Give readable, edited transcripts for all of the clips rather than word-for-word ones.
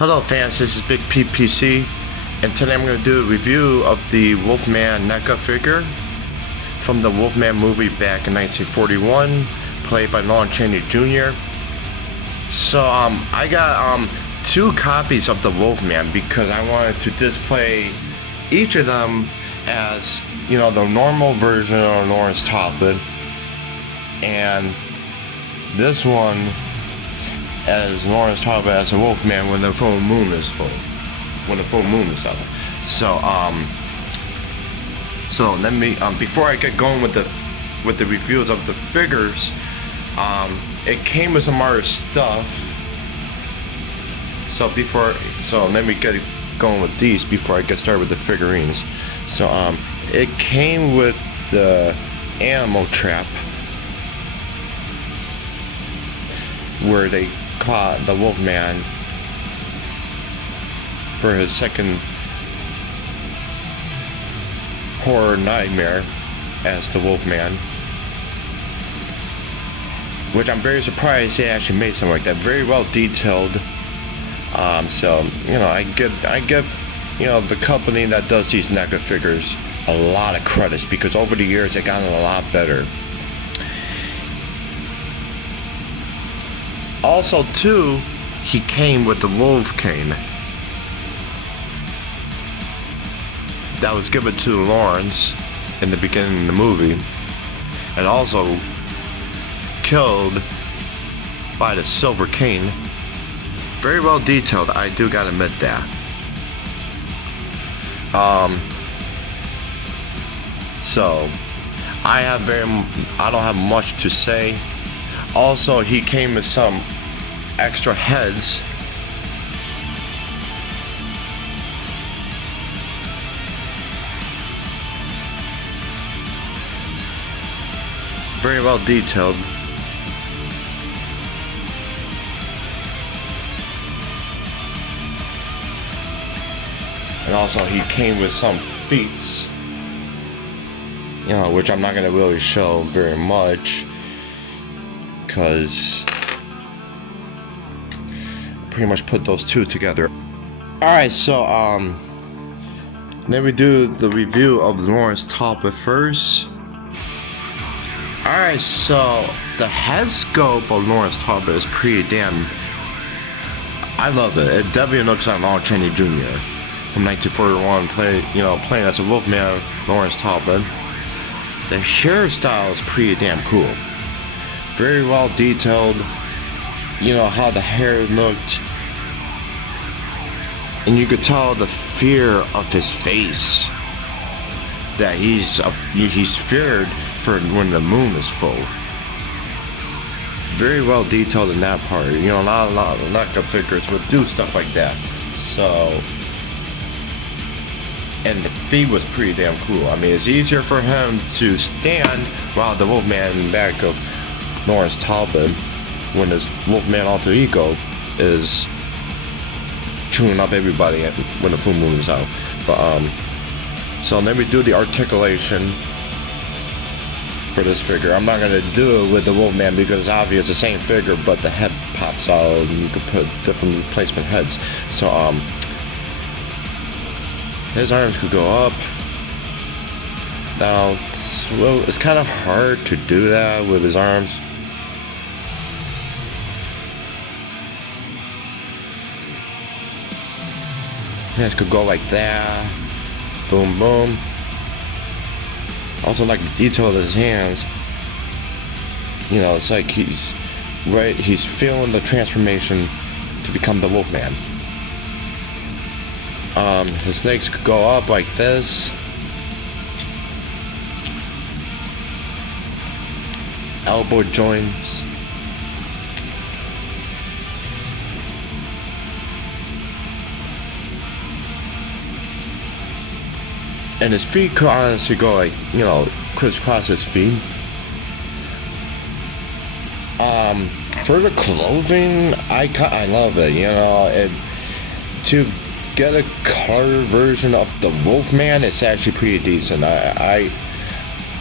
Hello fans, this is Big PPC, and today I'm going to do a review of the Wolfman Neca figure from the Wolfman movie back in 1941, played by Lon Chaney Jr. So I got two copies of the Wolfman because I wanted to display each of them as, you know, the normal version of Lawrence Taubman, and this one as Lawrence Taubman as a Wolfman when the full moon is full, when the full moon is up. So let me before I get going with the reviews of the figures, it came with some other stuff. So let me get going with these before I get started with the figurines. So it came with the animal trap where they caught the Wolfman for his second horror nightmare as the Wolfman, which I'm very surprised they actually made something like that. Very well detailed. So you know, I give you know the company that does these NECA figures a lot of credits because over the years they've gotten a lot better. Also, too, he came with the wolf cane that was given to Lawrence in the beginning of the movie, and also killed by the silver cane. Very well detailed, I do gotta admit that. So I don't have much to say. Also, he came with some extra heads. Very well detailed. And also he came with some feats, you know, which I'm not going to really show very much because pretty much put those two together. Alright, so let me do the review of Lawrence Taubman first. Alright, so the head sculpt of Lawrence Taubman is pretty damn, I love it. It definitely looks like Lon Chaney Jr. from 1941 playing as a Wolfman, Lawrence Taubman. The hairstyle is pretty damn cool. Very well detailed, you know, how the hair looked, and you could tell the fear of his face, that he's feared for when the moon is full. Very well detailed in that part. You know, not a lot of NECA figures would do stuff like that. So, and the feet was pretty damn cool. I mean, it's easier for him to stand while the Wolfman in the back of Lawrence Taubman, when his Wolfman alter ego is chewing up everybody when the full moon is out. But so let me do the articulation for this figure. I'm not gonna do it with the Wolfman because it's obvious the same figure, but the head pops out and you can put different replacement heads. So his arms could go up. Now, it's kind of hard to do that with his arms. Hands could go like that. Boom, boom. Also, like the detail of his hands. You know, it's like he's feeling the transformation to become the Wolfman. His legs could go up like this. Elbow joints. And his feet could honestly go like, you know, crisscross his feet. For the clothing, I love it, you know. To get a color version of the Wolfman, it's actually pretty decent. I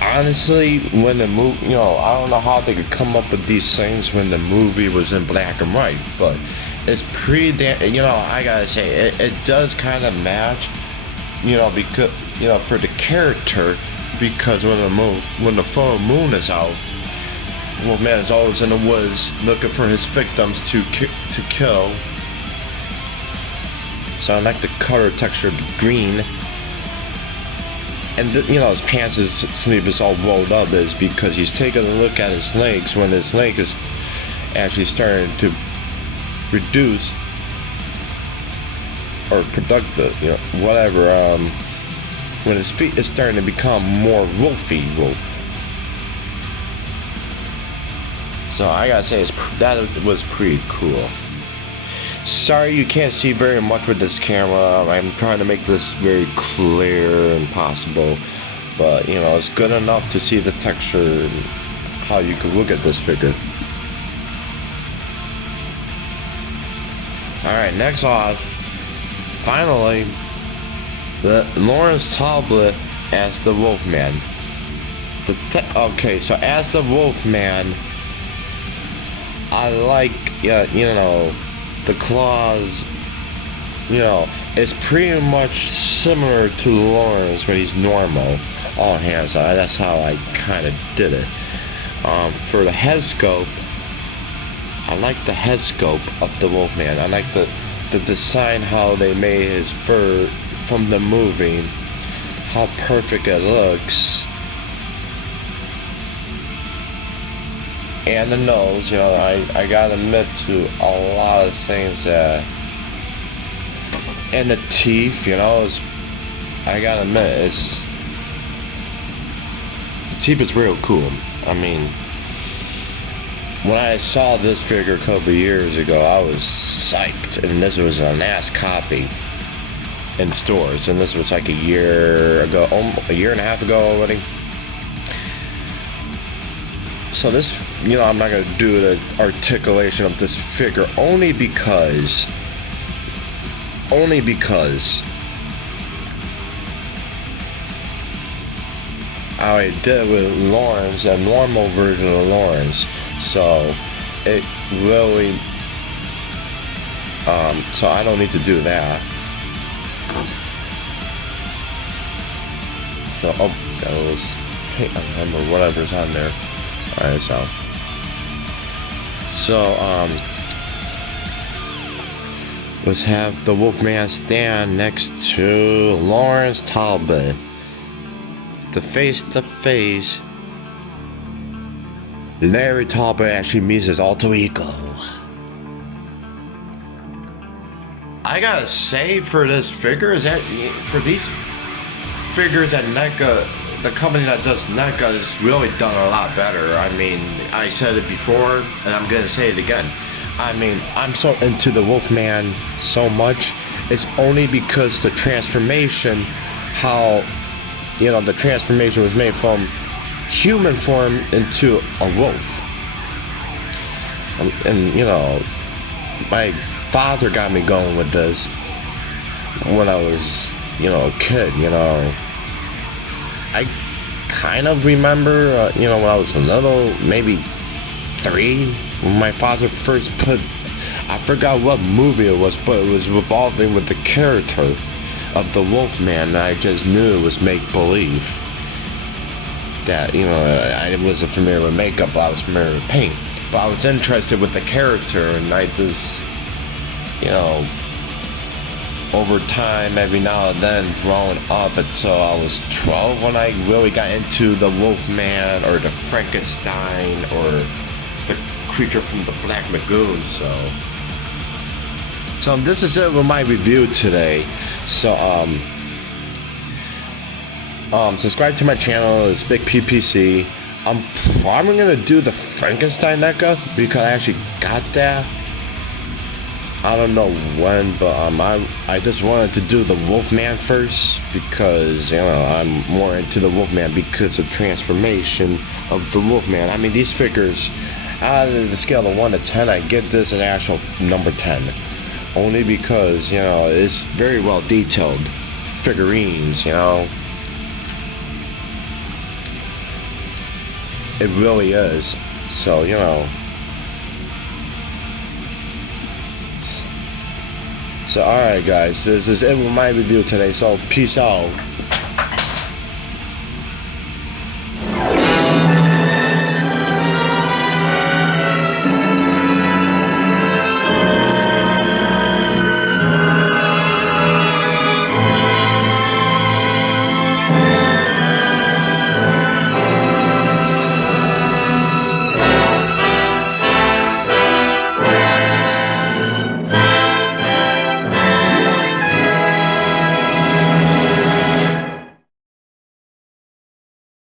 honestly, when the movie, you know, I don't know how they could come up with these things when the movie was in black and white, but it's pretty damn, you know, I gotta say, it does kind of match, you know, because, you know, for the character, because when the full moon is out, Wolfman is always in the woods looking for his victims to kill. So I like the color texture green. And you know, his pants, his sleeve is all rolled up, is because he's taking a look at his legs when his leg is actually starting to reduce or productive, you know, whatever. When his feet is starting to become more wolf. So I gotta say, that was pretty cool. Sorry you can't see very much with this camera. I'm trying to make this very clear and possible, but you know, it's good enough to see the texture and how you can look at this figure. Alright, next off, finally, the Lawrence Talbot as the Wolfman. Okay, so as the Wolfman, I like, you know, the claws, you know, it's pretty much similar to Lawrence when he's normal, all hands on. That's how I kind of did it. For the head sculpt, I like the head sculpt of the Wolfman. I like the design, how they made his fur from the movie, how perfect it looks. And the nose, you know, I gotta admit to a lot of things that, and the teeth, you know, I gotta admit, the teeth is real cool. I mean, when I saw this figure a couple years ago, I was psyched, and this was a nice copy in stores, and this was like a year ago, a year and a half ago already. So this, you know, I'm not going to do the articulation of this figure only because I did with Lawrence, a normal version of Lawrence. So it really, so I don't need to do that. So, so it was paint on him or whatever's on there. Alright, so let's have the Wolfman stand next to Lawrence Talbot. The face-to-face, Larry Talbot actually meets his alter ego. I gotta say, for this figure, for these figures at Neca, the company that does Neca has really done a lot better. I mean, I said it before, and I'm gonna say it again. I mean, I'm so into the Wolfman so much. It's only because the transformation, how, you know, the transformation was made from human form into a wolf. And, you know, my father got me going with this when I was, you know, a kid, you know. I kind of remember, you know, when I was a little, maybe 3, when my father first put, I forgot what movie it was, but it was revolving with the character of the Wolfman, and I just knew it was make-believe. That, you know, I wasn't familiar with makeup, but I was familiar with paint. But I was interested with the character, and I just, you know, over time, every now and then, growing up until I was 12 when I really got into the Wolfman or the Frankenstein or the creature from the Black Lagoon. So this is it with my review today. So subscribe to my channel. It's Big PPC. I'm probably gonna do the Frankenstein Neca because I actually got that. I don't know when, but I just wanted to do the Wolfman first because, you know, I'm more into the Wolfman because of transformation of the Wolfman. I mean, these figures, out of the scale of 1 to 10, I get this an actual number 10. Only because, you know, it's very well detailed figurines, you know. It really is. So, you know, So alright guys, this is it with my review today, so peace out.